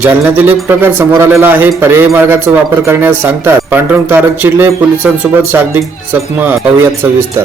जालन्यातील एक प्रकार समोर आलेला आहे पर्यायी मार्गाचा वापर करण्यास सांगतात पांढरंग तारक चिडले पोलिसांसोबत शाब्दिक चकम पाहुयाचा सविस्तर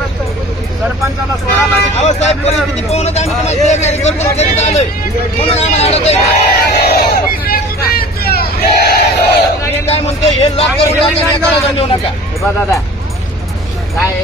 ಏನ್ ಲಾಕರ್ ಇಲ್ಲ ಅಂತ ಹೇಳ್ಕೊಂಡು ಬಂದಿವನಕ್ಕ ಇಬ್ಬ ದಾದಾ ತಾಯಿ